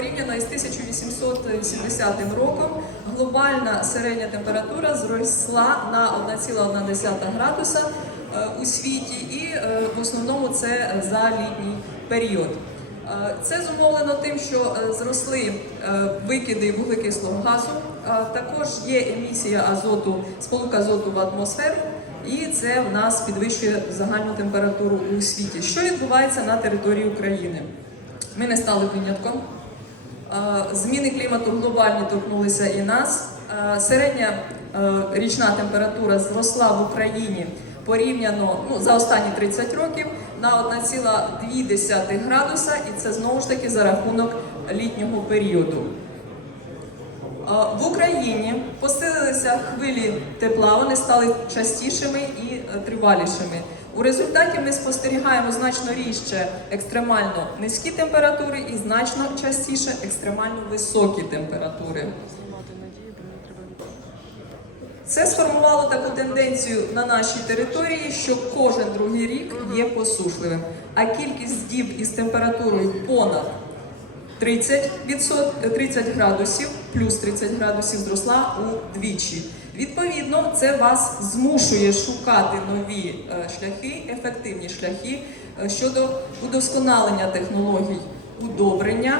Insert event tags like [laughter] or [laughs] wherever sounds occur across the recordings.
порівняно із 1880 роком глобальна середня температура зросла на 1,1 градуса е, у світі, і е, в основному це за літній період. Е, Це зумовлено тим, що зросли викиди вуглекислого газу, також є емісія азоту, сполук азоту в атмосферу, і це в нас підвищує загальну температуру у світі. Що відбувається на території України? Ми не стали винятком. Е, Зміни клімату глобальні торкнулися і нас. Е, Середня е, річна температура зросла в Україні порівняно ну, за останні 30 років на 1,2 градуса, і це знову ж таки за рахунок літнього періоду. В Україні посилилися хвилі тепла, вони стали частішими і тривалішими. У результаті ми спостерігаємо значно рідше екстремально низькі температури і значно частіше екстремально високі температури. Це сформувало таку тенденцію на нашій території, що кожен другий рік є посушливим, а кількість діб із температурою понад 30, 30 градусів, плюс 30 градусів зросла удвічі. Відповідно, це вас змушує шукати нові е, шляхи, ефективні шляхи е, щодо удосконалення технологій удобрення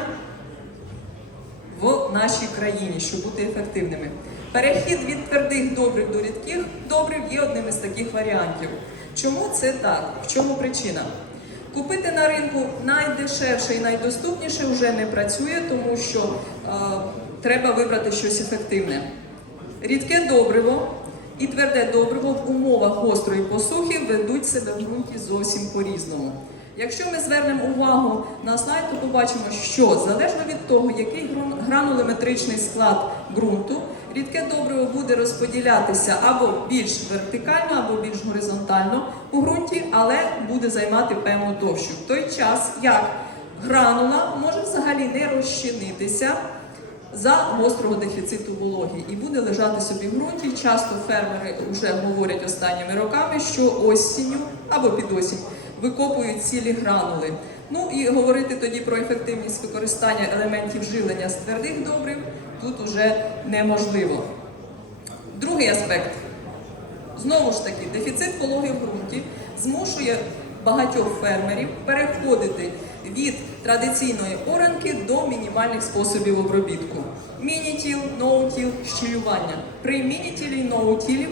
в нашій країні, щоб бути ефективними. Перехід від твердих добрив до рідких добрив є одним із таких варіантів. Чому це так? В чому причина? Купити на ринку найдешевше і найдоступніше вже не працює, тому що е, треба вибрати щось ефективне. Рідке добриво і тверде добриво в умовах гострої посухи ведуть себе в ґрунті зовсім по-різному. Якщо ми звернемо увагу на слайд, то побачимо, що залежно від того, який гранулометричний склад ґрунту, рідке добриво буде розподілятися або більш вертикально, або більш горизонтально у ґрунті, але буде займати певну товщу. В той час як гранула може взагалі не розчинитися за гострого дефіциту вологи і буде лежати собі в ґрунті. Часто фермери вже говорять останніми роками, що осінню або під осінь викопують цілі гранули. Ну і говорити тоді про ефективність використання елементів жилення з твердих добрив тут уже неможливо. Другий аспект. Знову ж таки, дефіцит вологи в ґрунті змушує багатьох фермерів переходити від традиційної оранки до мінімальних способів обробітку. Мінітіл, ноутіл, щілювання. При мінітілі і ноутілі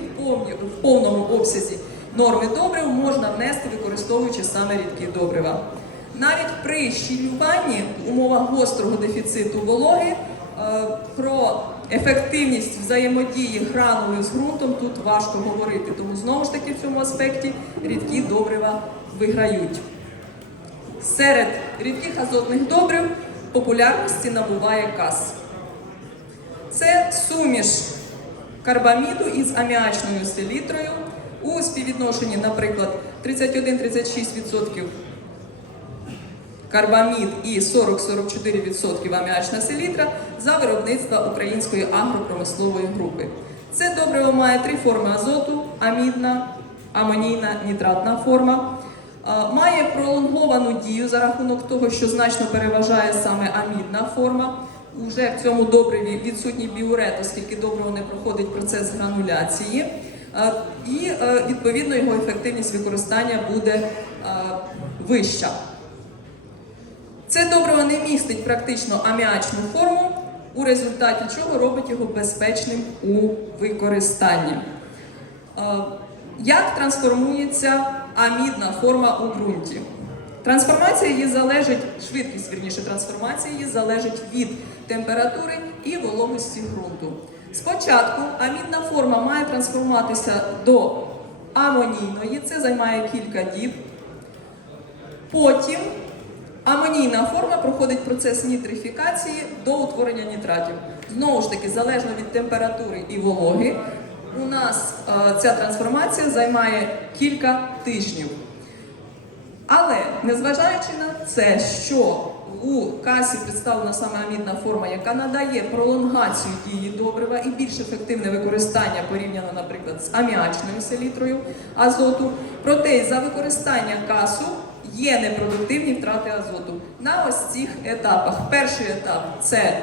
в повному обсязі норми добрив можна внести, використовуючи саме рідкі добрива. Навіть при щілюванні в умовах гострого дефіциту вологи Е, Про ефективність взаємодії гранули з ґрунтом тут важко говорити, тому знову ж таки в цьому аспекті рідкі добрива виграють. Серед рідких азотних добрив популярності набуває каз. Це суміш карбаміду із аміачною селітрою у співвідношенні, наприклад, 31-36% карбамід і 40-44% аміачна селітра за виробництва української агропромислової групи. Це добриво має три форми азоту: амідна, амонійна, нітратна форма. Е, Має пролонговану дію за рахунок того, що значно переважає саме амідна форма. Уже в цьому добриві відсутній біурет, оскільки добриво не проходить процес грануляції. Е, І е, відповідно його ефективність використання буде вища. Це добриво не містить практично аміачну форму, у результаті чого робить його безпечним у використанні. Як трансформується амідна форма у ґрунті? Трансформація її залежить, швидкість вірніше трансформації її залежить від температури і вологості ґрунту. Спочатку амідна форма має трансформуватися до амонійної, це займає кілька діб. Потім амонійна форма проходить процес нітрифікації до утворення нітратів. Знову ж таки, залежно від температури і вологи, у нас е, ця трансформація займає кілька тижнів. Але незважаючи на це, що у касі представлена саме амідна форма, яка надає пролонгацію дії добрива і більш ефективне використання порівняно, наприклад, з аміачною селітрою азоту, проте за використання касу є непродуктивні втрати азоту. на ось цих етапах. Перший етап це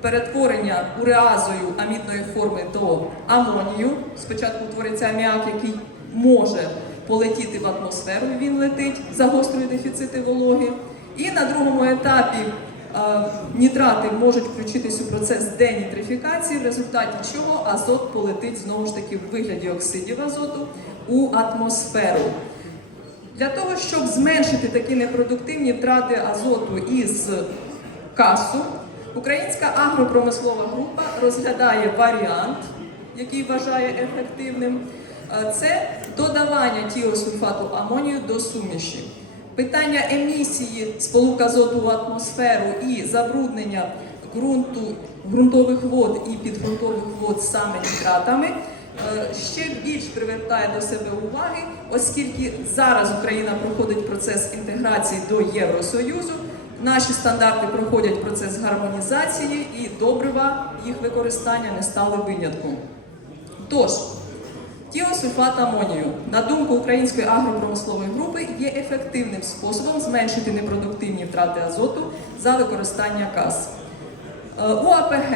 перетворення уреазою амідної форми до амонію. Спочатку утвориться аміак, який може полетіти в атмосферу, і він летить, загострює дефіцити вологи. І на другому етапі е, нітрати можуть включитись у процес денітрифікації, в результаті чого азот полетить знову ж таки в вигляді оксидів азоту у атмосферу. Для того, щоб зменшити такі непродуктивні втрати азоту із касу, українська агропромислова група розглядає варіант, який вважає ефективним. Е, Це додавання тіосульфату амонію до суміші. Питання емісії сполук азоту в атмосферу і забруднення ґрунту, ґрунтових вод і підґрунтових вод саме нітратами е, ще більш привертає до себе уваги, оскільки зараз Україна проходить процес інтеграції до Євросоюзу. Наші стандарти проходять процес гармонізації і добрива їх використання не стали винятком. Тож, Тіосульфат амонію, на думку української агропромислової групи, є ефективним способом зменшити непродуктивні втрати азоту за використання каз. Е, У АПГ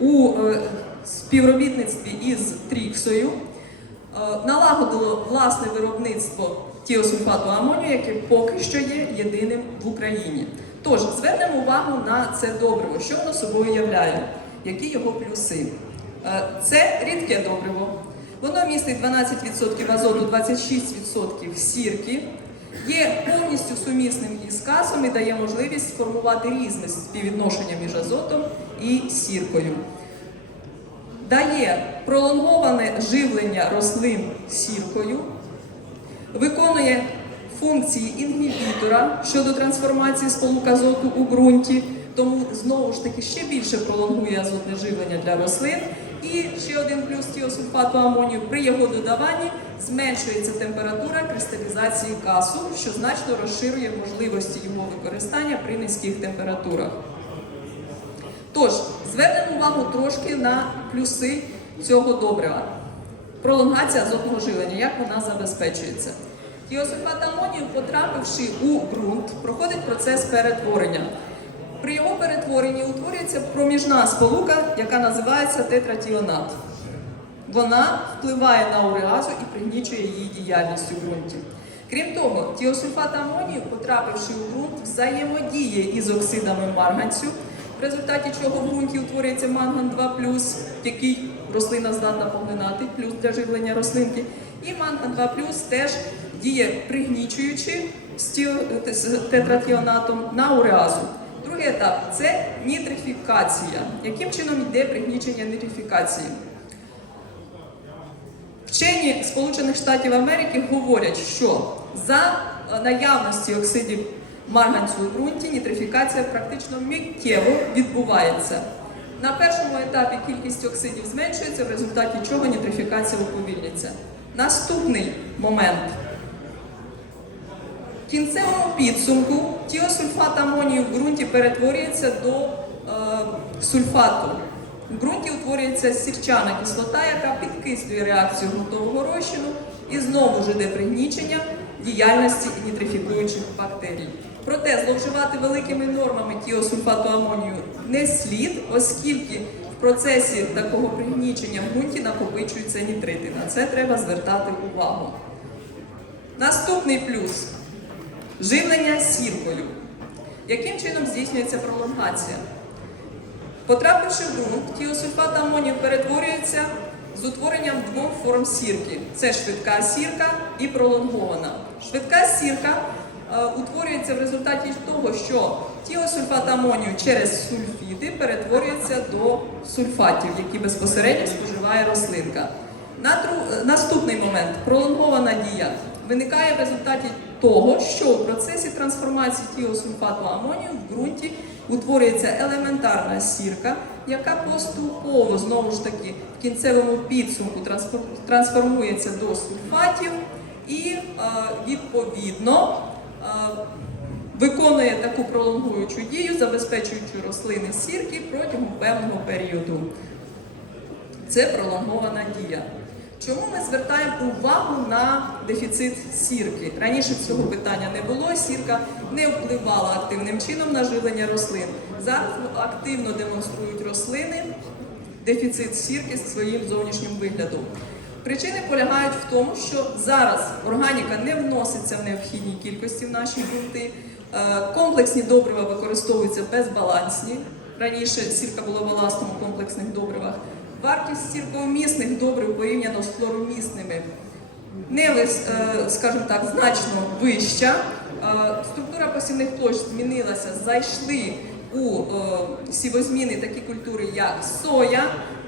у е, співробітництві із Тріксою е, налагодило власне виробництво тіосульфату амонію, яке поки що є єдиним в Україні. Тож звернемо увагу на це добриво, що воно собою являє, які його плюси. Е, Це рідке добриво. Воно містить 12% азоту, 26% сірки, є повністю сумісним із касом і дає можливість сформувати різне співвідношення між азотом і сіркою. Дає пролонговане живлення рослин сіркою, виконує функції інгібітора щодо трансформації сполук азоту у ґрунті, тому знову ж таки ще більше пролонгує азотне живлення для рослин. І ще один плюс тіосульфату амонію при його додаванні зменшується температура кристалізації касу, що значно розширює можливості його використання при низьких температурах. Тож, звернемо увагу трошки на плюси цього добрива. Пролонгація азотного живлення, як вона забезпечується. Тіосульфат амонію, потрапивши у ґрунт, проходить процес перетворення. При його перетворенні утворюється проміжна сполука, яка називається тетратіонат. Вона впливає на уреазу і пригнічує її діяльність у ґрунті. Крім того, тіосульфат амонію, потрапивши у ґрунт, взаємодіє із оксидами марганцю, в результаті чого в ґрунті утворюється манган 2 який рослина здатна поглинати, плюс для живлення рослинки. І манган 2 теж діє пригнічуючи з тетратіонатом на уреазу. Другий етап це нітрифікація. Яким чином йде пригнічення нітрифікації? Вчені Сполучених Штатів Америки говорять, що за наявності оксидів марганцю у ґрунті нітрифікація практично миттєво відбувається. На першому етапі кількість оксидів зменшується, в результаті чого нітрифікація уповільнюється. Наступний момент. В кінцевому підсумку тіосульфат амонію в ґрунті перетворюється до е, сульфату. В ґрунті утворюється сірчана кислота, яка підкислює реакцію ґрунтового розчину і знову ж іде пригнічення діяльності нітрифікуючих бактерій. Проте зловживати великими нормами тіосульфату амонію не слід, оскільки в процесі такого пригнічення в ґрунті накопичуються нітрити. На це треба звертати увагу. Наступний плюс живлення сіркою. Яким чином здійснюється пролонгація? Потрапивши в ґрунт, тіосульфат амонію перетворюється з утворенням двох форм сірки. Це швидка сірка і пролонгована. Швидка сірка утворюється в результаті того, що тіосульфат амонію через сульфіди перетворюється до сульфатів, які безпосередньо споживає рослинка. Е, Наступний момент пролонгована дія виникає в результаті того, що в процесі трансформації тіосульфату амонію в ґрунті утворюється елементарна сірка, яка поступово знову ж таки в кінцевому підсумку трансформується до сульфатів і е, відповідно е, виконує таку пролонгуючу дію, забезпечуючи рослини сірки протягом певного періоду. Це пролонгована дія. Чому ми звертаємо увагу на дефіцит сірки? Раніше цього питання не було. Сірка не впливала активним чином на живлення рослин. Зараз активно демонструють рослини дефіцит сірки з своїм зовнішнім виглядом. Причини полягають в тому, що зараз органіка не вноситься в необхідній кількості в наші ґрунти. Е, Комплексні добрива використовуються безбалансні. Раніше сірка була баластом у комплексних добривах. Вартість сірковмісних добрив порівняно з хлоромісними не е, скажімо так, значно вища. Е, Структура посівних площ змінилася. Зайшли у сівозміни такі культури, як соя,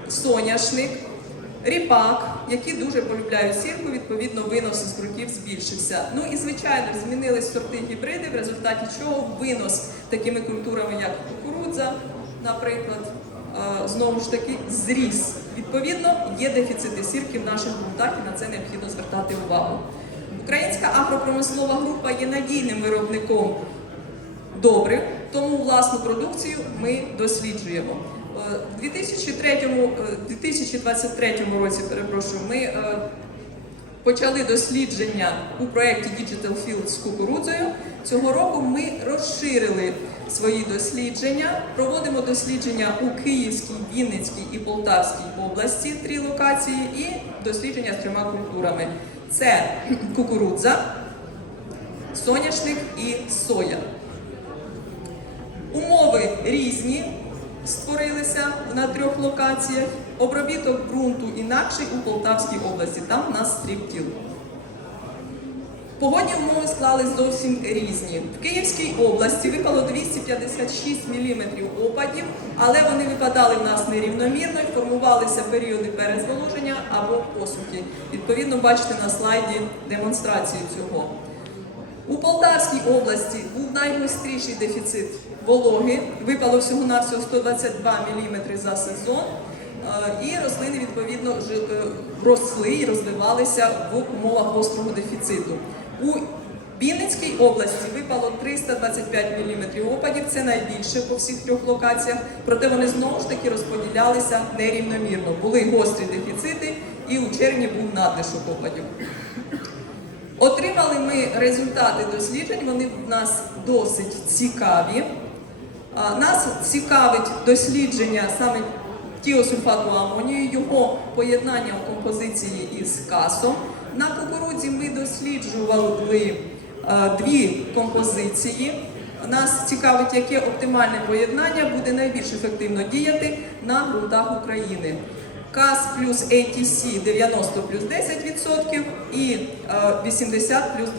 соняшник, ріпак, які дуже полюбляють сірку, відповідно, винос з ґрунтів збільшився. Ну і звичайно, змінились сорти гібриди, в результаті чого винос такими культурами, як кукурудза, наприклад, знову ж таки зріс. Відповідно, є дефіцити сірки в наших ґрунтах, і на це необхідно звертати увагу. Українська агропромислова група є надійним виробником добрив, тому власну продукцію ми досліджуємо. Е, У 2003, е, 2023 році, перепрошую, ми е, почали дослідження у проєкті Digital Field з кукурудзою. Цього року ми розширили свої дослідження. Проводимо дослідження у Київській, Вінницькій і Полтавській області, три локації, і дослідження з трьома культурами: це кукурудза, соняшник і соя. Умови різні створилися на трьох локаціях. Обробіток ґрунту інакший у Полтавській області. Там в нас стрібтіл. Погодні умови склались зовсім різні. В Київській області випало 256 мм опадів, але вони випадали в нас нерівномірно і формувалися періоди перезволоження або посухи. Відповідно, бачите на слайді демонстрацію цього. У Полтавській області був найгостріший дефіцит вологи, випало всього-навсього 122 мм за сезон, е, і рослини відповідно е, росли і розвивалися в умовах гострого дефіциту. У Вінницькій області випало 325 мм опадів, це найбільше по всіх трьох локаціях, проте вони знову ж таки розподілялися нерівномірно. Були гострі дефіцити, і у червні був надлишок опадів. Отримали ми результати досліджень, вони в нас досить цікаві. Нас цікавить дослідження саме тіосульфату амонію, його поєднання в композиції із касом. На кукурудзі ми досліджували е, дві композиції. Нас цікавить, яке оптимальне поєднання буде найбільш ефективно діяти на ґрунтах України. КАС плюс ATC 90 плюс 10% і е, 80 плюс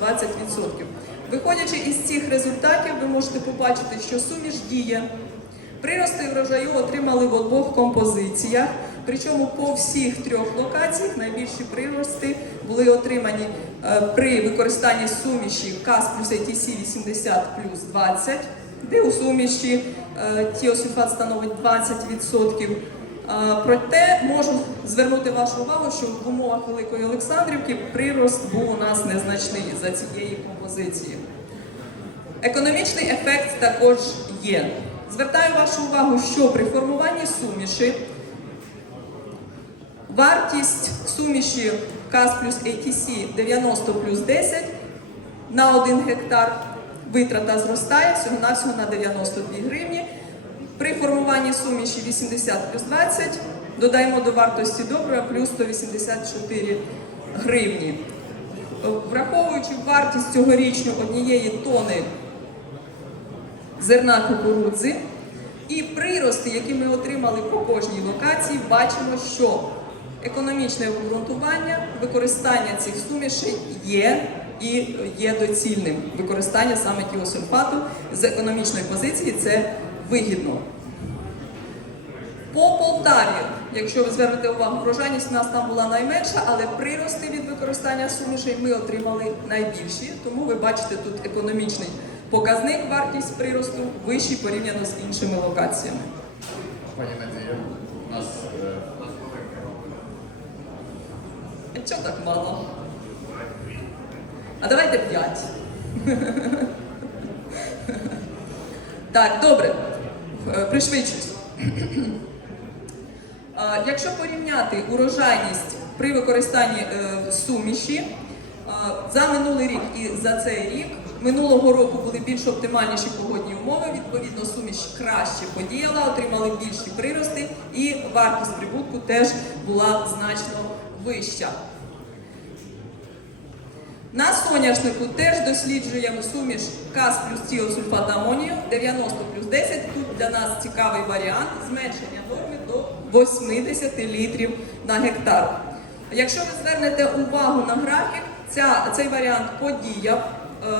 20%. Виходячи із цих результатів, ви можете побачити, що суміш діє. Прирости врожаю отримали в обох композиціях, причому по всіх трьох локаціях найбільші прирости були отримані е, при використанні суміші КАС плюс ATC 80 плюс 20, де у суміші е, тіосульфат становить 20%. Проте можу звернути вашу увагу, що в умовах Великої Олександрівки прирост був у нас незначний за цієї композиції. Економічний ефект також є. Звертаю вашу увагу, що при формуванні суміші вартість суміші КАС плюс ATC 90 плюс 10 на 1 гектар витрата зростає всього-навсього на 92 гривні. При формуванні суміші 80 плюс 20 додаємо до вартості добрива плюс 184 гривні. Враховуючи вартість цьогорічну однієї тони зерна кукурудзи і прирости, які ми отримали по кожній локації, бачимо, що економічне обґрунтування, використання цих сумішей є і є доцільним. Використання саме тіосульфату з економічної позиції це вигідно. По Полтаві, якщо ви звернете увагу, врожайність у нас там була найменша, але прирости від використання сумішей ми отримали найбільші. Тому ви бачите тут економічний показник, вартість приросту вищий порівняно з іншими локаціями. Пані Надія, у нас е, А чого так мало? А давайте п'ять. [laughs] Так, добре. Е, Пришвидшусь. Якщо порівняти урожайність при використанні е, суміші. За минулий рік і за цей рік минулого року були більш оптимальніші погодні умови. Відповідно, суміш краще подіяла, отримали більші прирости, і вартість прибутку теж була значно вища. На соняшнику теж досліджуємо суміш КАС плюс тіосульфат амонію 90 плюс 10. Тут для нас цікавий варіант зменшення норми до 80 літрів на гектар. Якщо ви звернете увагу на графік, ця, цей варіант подіяв.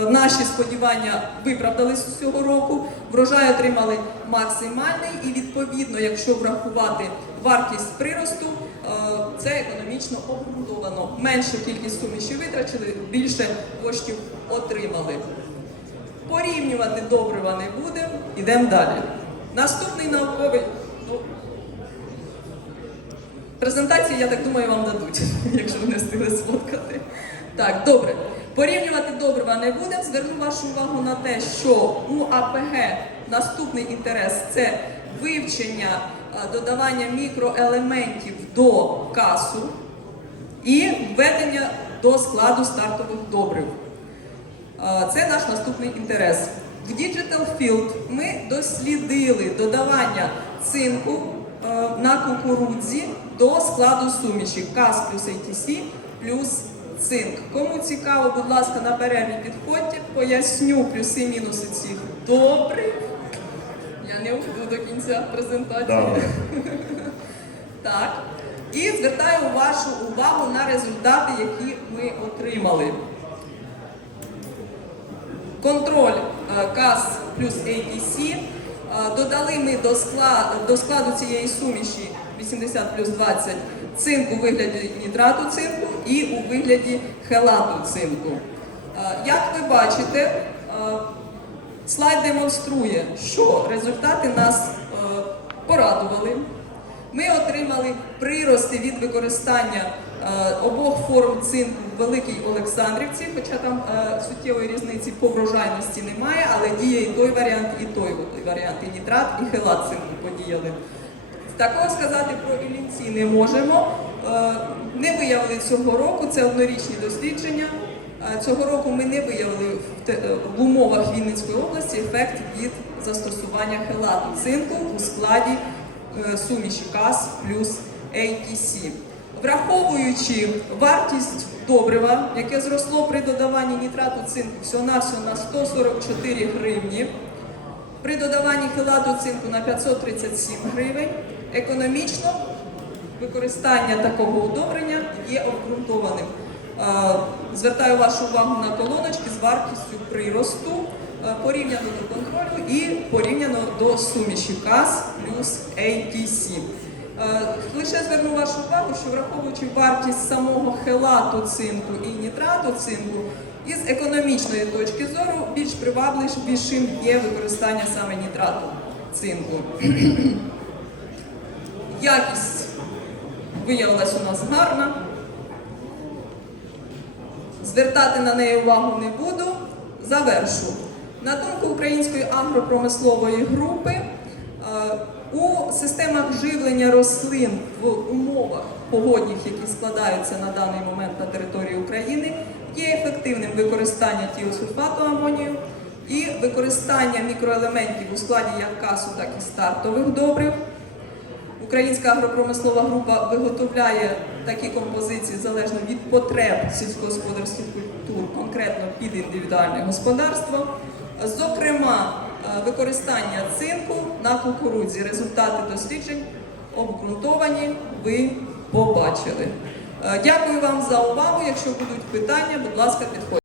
Е, Наші сподівання виправдались цього року. Врожай отримали максимальний, і відповідно, якщо врахувати вартість приросту, е, це економічно обґрунтовано. Меншу кількість суміші витрачили, більше коштів отримали. Порівнювати добрива не будемо, йдемо далі. Наступний науковий. Ну, презентації, я так думаю, вам дадуть, [laughs] якщо ви не встигли сфоткати. Так, добре. Порівнювати добрива не будемо. Зверну вашу увагу на те, що у АПГ наступний інтерес це вивчення додавання мікроелементів до касу і введення до складу стартових добрив. Е, Це наш наступний інтерес. В Digital Field ми дослідили додавання цинку е, на кукурудзі до складу суміші КАС плюс ATC плюс цинк. Кому цікаво, будь ласка, на перерві підходьте, поясню плюси-мінуси цих добрив. Не уйду до кінця презентації. Давай. [laughs] Так. І звертаю вашу увагу на результати, які ми отримали. Контроль е, КАС плюс ATC. Е, Додали ми до складу, до складу цієї суміші 80 плюс 20 цинку у вигляді нітрату цинку і у вигляді хелату цинку. Е, Як ви бачите, слайд демонструє, що результати нас е, порадували. Ми отримали прирости від використання е, обох форм цинку в Великій Олександрівці, хоча там е, суттєвої різниці по врожайності немає, але діє і той варіант, і той варіант, і нітрат, і хелат цинку подіяли. Такого сказати про Іллінці не можемо. Е, Не виявили цього року, це однорічні дослідження. Цього року ми не виявили е, в умовах Вінницької області ефект від застосування хелату цинку у складі е, суміші КАС плюс ATC. Враховуючи вартість добрива, яке зросло при додаванні нітрату цинку всього-навсього на 144 гривні, при додаванні хелату цинку на 537 гривень, економічно використання такого удобрення є обґрунтованим. Е, Звертаю вашу увагу на колоночки з вартістю приросту е, порівняно до контролю і порівняно до суміші КАС плюс ATC. Е, Лише зверну вашу увагу, що враховуючи вартість самого хелату цинку і нітрату цинку, із економічної точки зору більш привабливішим є використання саме нітрату цинку. [clears throat] Якість виявилась у нас гарна. Звертати на неї увагу не буду. Завершу. На думку Української агропромислової групи, е, у системах живлення рослин в умовах погодних, які складаються на даний момент на території України, є ефективним використання тіосульфату амонію і використання мікроелементів у складі як касу, так і стартових добрив. Українська агропромислова група виготовляє такі композиції залежно від потреб сільськогосподарських культур, конкретно під індивідуальне господарство. Зокрема, е, використання цинку на кукурудзі. Результати досліджень обґрунтовані, ви побачили. Е, Дякую вам за увагу. Якщо будуть питання, будь ласка, підходьте.